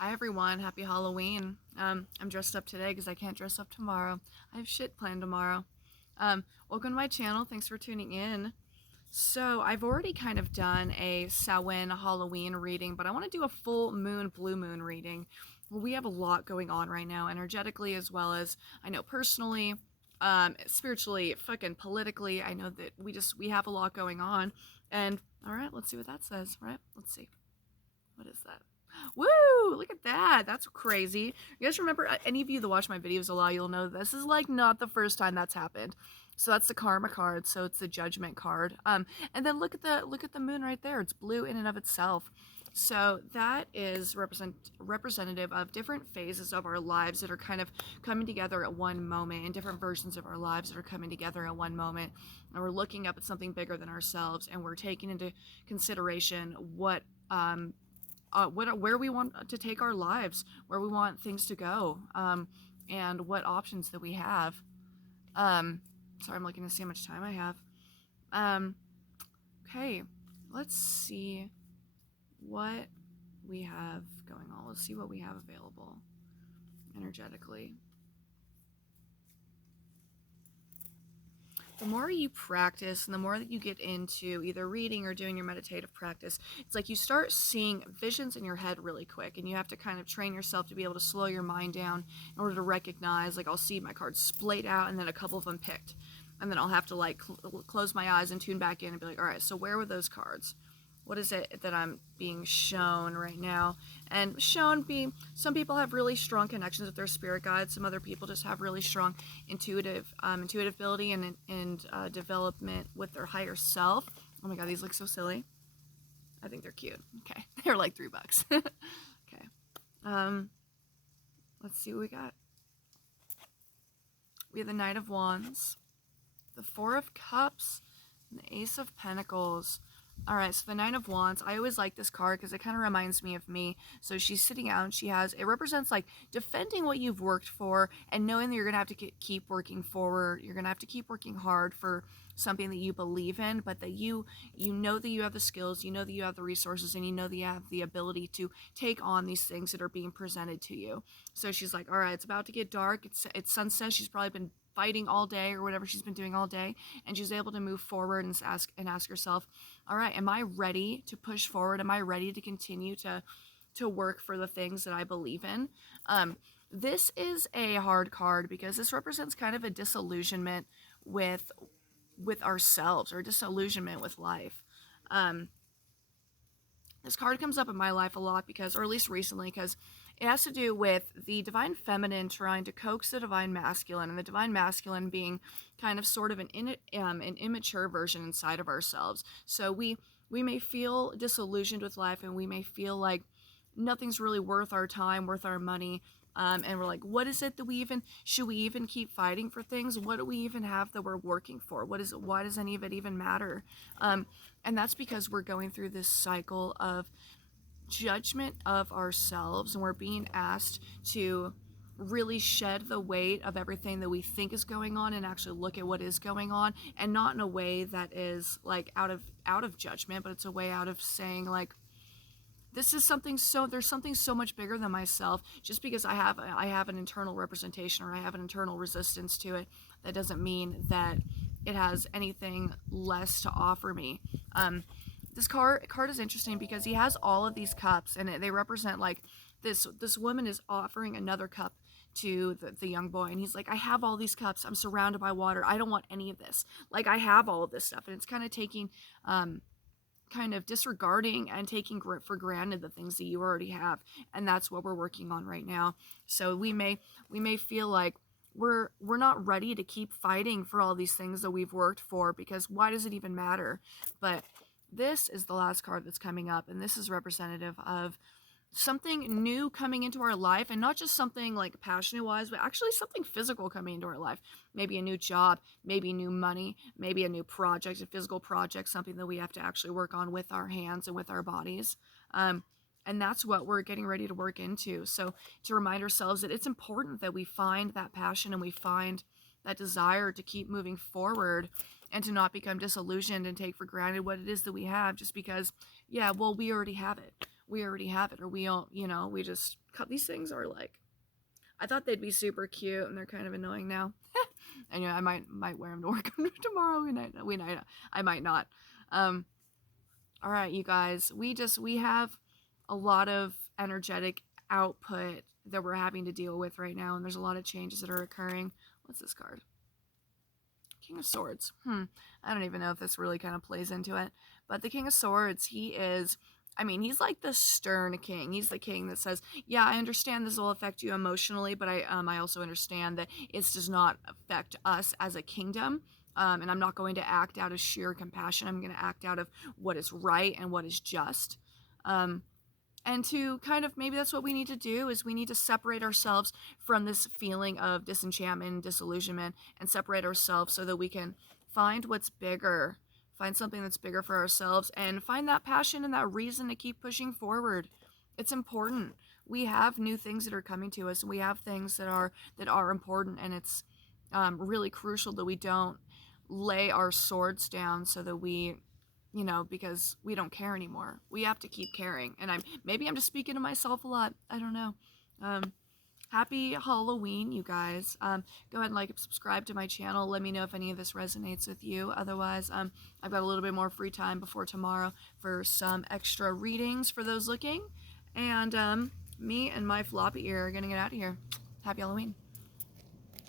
Hi everyone, happy Halloween. I'm dressed up today because I can't dress up tomorrow. I have shit planned tomorrow. Welcome to my channel. Thanks for tuning in. So I've already kind of done a Samhain Halloween reading, but I want to do a full moon, blue moon reading. Well, we have a lot going on right now, energetically as well as I know personally, spiritually, fucking politically. I know that we have a lot going on. And all right, let's see what that says. Right? Let's see. What is that? Woo! Look at that. That's crazy. You guys remember, any of you that watch my videos a lot, you'll know this is like not the first time that's happened. So that's the karma card. So it's the judgment card. And then look at the moon right there. It's blue in and of itself. So that is representative of different phases of our lives that are kind of coming together at one moment, and different versions of our lives that are coming together at one moment. And we're looking up at something bigger than ourselves, and we're taking into consideration where we want to take our lives, where we want things to go, and what options that we have. Sorry, I'm looking to see how much time I have. Okay, let's see what we have going on. Let's see what we have available energetically. The more you practice and the more that you get into either reading or doing your meditative practice, it's like you start seeing visions in your head really quick, and you have to kind of train yourself to be able to slow your mind down in order to recognize, like, I'll see my cards splayed out and then a couple of them picked, and then I'll have to like close my eyes and tune back in and be like, all right, so where were those cards? What is it that I'm being shown right now? And shown being, some people have really strong connections with their spirit guides. Some other people just have really strong intuitive ability and development with their higher self. Oh my god, these look so silly. I think they're cute. Okay, they're like $3. Okay, let's see what we got. We have the Knight of Wands, the Four of Cups, and the Ace of Pentacles. Alright, so the Nine of Wands, I always like this card because it kind of reminds me of me. So she's sitting out and it represents like defending what you've worked for and knowing that you're going to have to keep working forward. You're going to have to keep working hard for something that you believe in, but that you know that you have the skills, you know that you have the resources, and you know that you have the ability to take on these things that are being presented to you. So she's like, alright, it's about to get dark. It's sunset. She's probably been fighting all day or whatever she's been doing all day, and she's able to move forward and ask herself, all right, am I ready to push forward? Am I ready to continue to work for the things that I believe in? This is a hard card because this represents kind of a disillusionment with ourselves, or disillusionment with life. This card comes up in my life a lot because, or at least recently, because it has to do with the divine feminine trying to coax the divine masculine, and the divine masculine being kind of sort of an immature version inside of ourselves. So we may feel disillusioned with life, and we may feel like nothing's really worth our time, worth our money. And we're like, what is it that should we even keep fighting for things? What do we even have that we're working for? Why does any of it even matter? And that's because we're going through this cycle of judgment of ourselves, and we're being asked to really shed the weight of everything that we think is going on and actually look at what is going on, and not in a way that is like out of judgment, but it's a way out of saying like, this is there's something so much bigger than myself. Just because I have an internal representation, or I have an internal resistance to it, that doesn't mean that it has anything less to offer me. This card is interesting because he has all of these cups, and they represent like this woman is offering another cup to the young boy, and he's like, I have all these cups, I'm surrounded by water, I don't want any of this, like I have all of this stuff. And it's kind of taking kind of disregarding and taking for granted the things that you already have, and that's what we're working on right now. So we may feel like we're not ready to keep fighting for all these things that we've worked for, because why does it even matter? But this is the last card that's coming up, and this is representative of something new coming into our life, and not just something like passionate wise, but actually something physical coming into our life. Maybe a new job, maybe new money, maybe a new project, a physical project, something that we have to actually work on with our hands and with our bodies. And that's what we're getting ready to work into. So to remind ourselves that it's important that we find that passion and we find that desire to keep moving forward, and to not become disillusioned and take for granted what it is that we have just because, yeah, well, we already have it. we already have it, or we don't, we just cut. These things are like, I thought they'd be super cute, and they're kind of annoying now. And I might wear them to work tomorrow. I might not. Um, all right, you guys, we have a lot of energetic output that we're having to deal with right now, and there's a lot of changes that are occurring. What's this card? King of Swords. I don't even know if this really kind of plays into it, but the King of Swords, he's like the stern king. He's the king that says, yeah, I understand this will affect you emotionally, but I also understand that it does not affect us as a kingdom. And I'm not going to act out of sheer compassion. I'm going to act out of what is right and what is just. And to kind of, maybe that's what we need to do, is we need to separate ourselves from this feeling of disenchantment and disillusionment, and separate ourselves so that we can find what's bigger, find something that's bigger for ourselves, and find that passion and that reason to keep pushing forward. It's important. We have new things that are coming to us, and we have things that are important, and it's really crucial that we don't lay our swords down so that we, because we don't care anymore. We have to keep caring. And maybe I'm just speaking to myself a lot. I don't know. Happy Halloween, you guys. Go ahead and like and subscribe to my channel. Let me know if any of this resonates with you. Otherwise, I've got a little bit more free time before tomorrow for some extra readings for those looking. And me and my floppy ear are gonna get out of here. Happy Halloween.